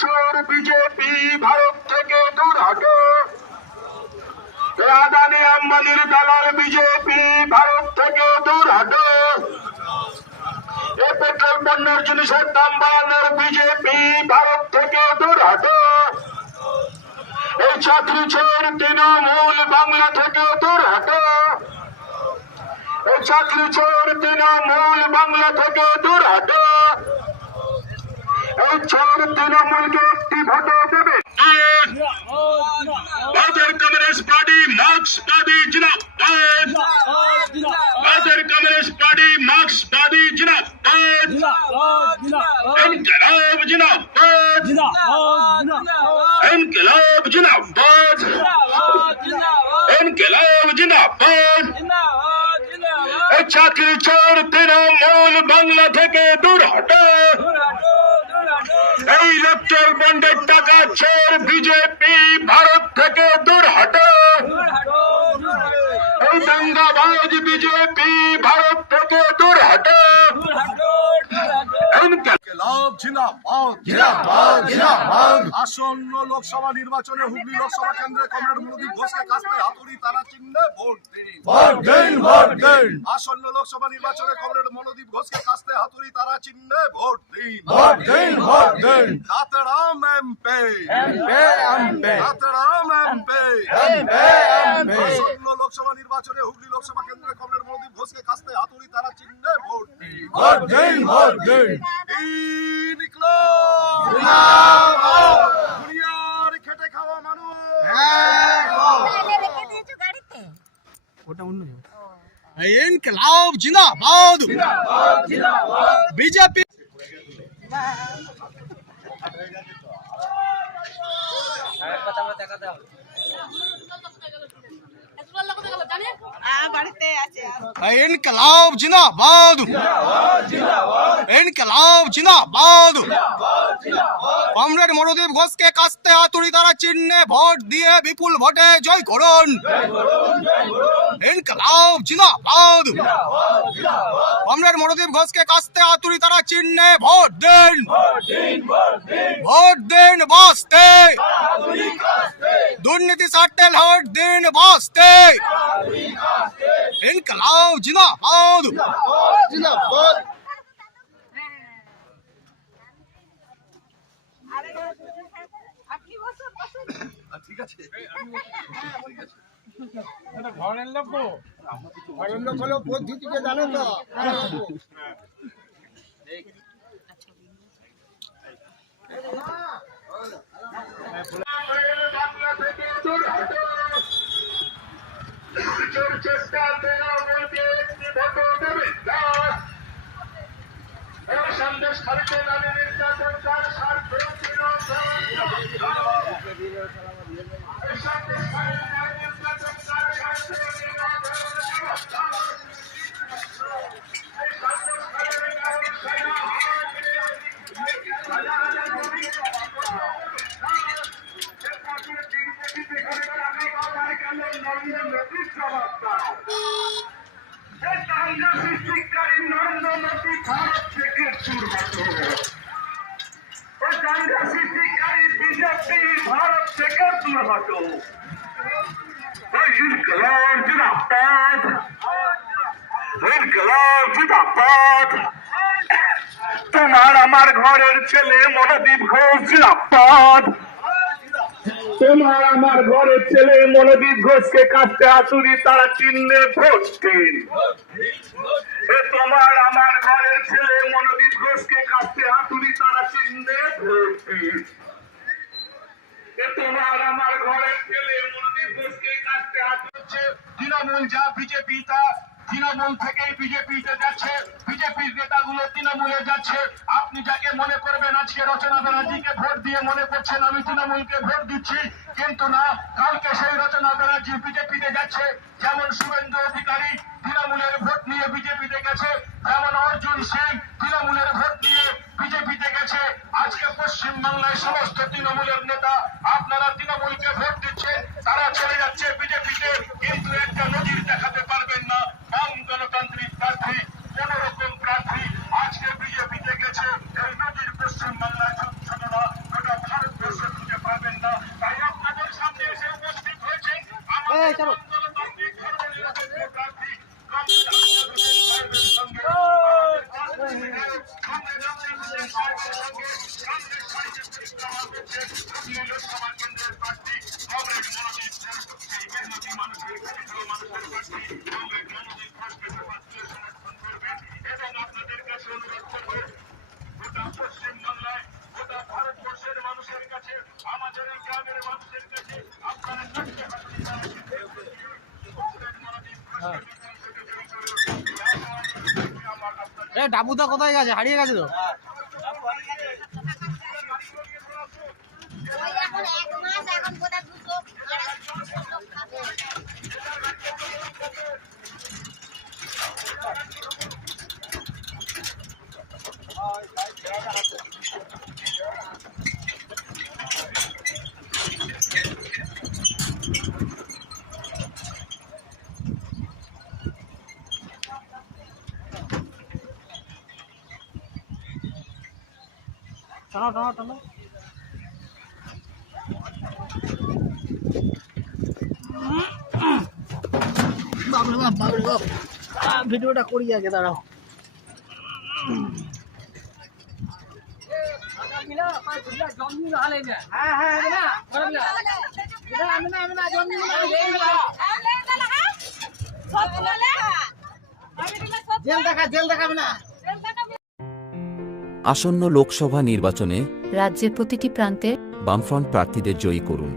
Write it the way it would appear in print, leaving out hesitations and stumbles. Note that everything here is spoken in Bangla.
চোর বিজেপি ভারত থেকে দূর হাটো। আদানি আম্বানির দালাল বিজেপি ভারত থেকে দূর হাটো। এ পেট্রোল পণ্যের জিনিসের দাম বাড়ানোর বিজেপি ভারত থেকে দূর হাটো। এই চাকরি চোর তৃণমূল বাংলা থেকে দূর হাটো। এই চাকরি চোর তৃণমূল বাংলা থেকে দূর হাটো। এই চোর তৃণমূলকে একটি ভোটও দেবে। ভারতের কমিউনিস্ট পার্টি মার্ক্সবাদী জিন্দাবাদ। ভারতের কমিউনিস্ট পার্টি মার্ক্সবাদী জিন্দাবাদ। ইনকিলাব জিন্দাবাদ। ইনকিলাব জিন্দাবাদ। ইনকিলাব জিন্দাবাদ। এই চাকরি চোর তৃণমূল বাংলা থেকে দূর হটো। এই ইলেকট্রাল বন্ডের টাকা চোর বিজেপি ভারত থেকে দূর হটো। এই দাঙ্গাবাজ বিজেপি ভারত থেকে দূর হটো। ইনকিলাব জিন্দাবাদ জিন্দাবাদ জিন্দাবাদ। আসন্ন লোকসভা নির্বাচনে হুগলি লোকসভা কেন্দ্রে কমরেড মনোদীপ ঘোষকে কাস্তে হাতুড়ি তারা চিহ্নে ভোট দিন। ভোট দিন ভোট দিন। আসন্ন লোকসভা নির্বাচনে কমরেড মনোদীপ ঘোষকে কাস্তে হাতুড়ি তারা চিহ্নে ভোট দিন। ভোট দিন ভোট দিন। Katram MP MP MP Katram MP MP MP. আসন্ন লোকসভা নির্বাচনে হুগলি লোকসভা কেন্দ্রে কমরেড মনোদীপ ঘোষকে কাস্তে হাতুড়ি তারা চিহ্নে ভোট দিন। ভোট দিন ভোট দিন। দুনিয়ার খেটে খাওয়া মানুষ ইনকিলাব জিন্দাবাদ। বিজেপি ইনকিলাব জিন্দাবাদ। ইনকিলাব জিন্দাবাদ। কমরেড মনোদীপ ঘোষকে কাস্তে হাতুড়ি তারা চিহ্নে ভোট দিয়ে বিপুল ভোটে জয় করুন। ইনকিলাব জিন্দাবাদ। কমরেড মনোদীপ ঘোষকে কাস্তে হাতুড়ি তারা চিহ্নে ভোট দিন। ভোট দিন বাঁচতে। দুর্নীতি ছাড়তে ভোট দিন বাঁচতে। ইনকিলাব জিন্দাবাদ। জিন্দাবাদ। ঠিক আছে ঘরের লোক হলেও পদ্ধতিকে জানে তো। চেষ্টা তৃণমূলকে একটি ভোটও দেবে না। এই সন্দেশ খালিতে নারী নির্যাতন তার স্বার্থ সৃষ্টিকারী নরেন্দ্র মোদী ভারত থেকে দূর হটো। দাঙ্গা সৃষ্টিকারী বিজেপি ভারত থেকে দূর হটো। ইনকিলাব জিন্দাবাদ। ইনকিলাব জিন্দাবাদ। তোমার আমার ঘরের ছেলে মনোদীপ ঘোষ জিন্দাবাদ। তোমার আমার ঘরের ছেলে মনোদীপ ঘোষকে কাস্তে হাতুড়ি তারা চিহ্নে ভোট দিন। তোমার আমার ঘরের ছেলে মনোদীপ ঘোষকে কাস্তে হাতুড়ি তারা চিহ্নে ভোট দিন। তোমার আমার ঘরের ছেলে মনোদীপ ঘোষকে কাস্তে হাতুড়ি। তৃণমূল যা বিজেপি তা তৃণমূল থেকেই বিজেপিতে যাচ্ছে। বিজেপির নেতাগুলো তৃণমূলে যাচ্ছে। আপনি যাকে মনে করবেন আজকে রচনা ব্যানার্জিকে ভোট দিয়ে মনে করছেন আমি তৃণমূলকে ভোট দিচ্ছি, কিন্তু না, কালকে সেই রচনা ব্যানার্জি বিজেপিতে যাচ্ছে। যেমন শুভেন্দু অধিকারী তৃণমূলের ভোট নিয়ে বিজেপিতে গেছে, যেমন অর্জুন সিং তৃণমূলের ভোট নিয়ে বিজেপিতে গেছে। আজকে পশ্চিমবাংলায় সমস্ত তৃণমূলের নেতা আপনারা তৃণমূলকে ভোট দিচ্ছেন, তারা চলে যাচ্ছে বিজেপিতে, কিন্তু একটা নজির দেখাতে পারবেন না। বাম গণতান্ত্রিক প্রার্থী কোন রকম প্রার্থী আজকে বিজেপিতে গেছে, এই নজির পশ্চিমবাংলায় ছোট না, গোটা যাচ্ছে হুগলি লোকসভা কেন্দ্রের প্রার্থী কমরেড মনোজিৎ ঘোষ, সেই মেহনতি মানুষের কাছে মানুষের প্রার্থী কমরেড মনোজিৎ ঘোষকে সর্বাত্মক সমর্থন করবেন এবং আপনাদের কাছে অনুরোধ করব গোটা পশ্চিমবাংলায় গোটা ভারতবর্ষের মানুষের কাছে আমাদের এই গ্রামের মানুষের কাছে আপনারা কাছে হাতুড়ি তারা চিহ্নে ভোট দিয়ে কমরেড মনোজিৎ ঘোষকে বিপুল ভোটে জয়ী করুন। আমার আপনাদের ডাবুদা কোথায় গেছে? হারিয়ে গেছে তো। ওই এখন 1 মাস এখন বোধহয় 200 লোক খাবে। টানো টানো টানো। বাবরে বাপ ভিডিওটা করি আগে, দাঁড়াও। জেল দেখাবে না। আসন্ন লোকসভা নির্বাচনে রাজ্যের প্রতিটি প্রান্তে বামফ্রন্ট প্রার্থীদের জয়ী করুন।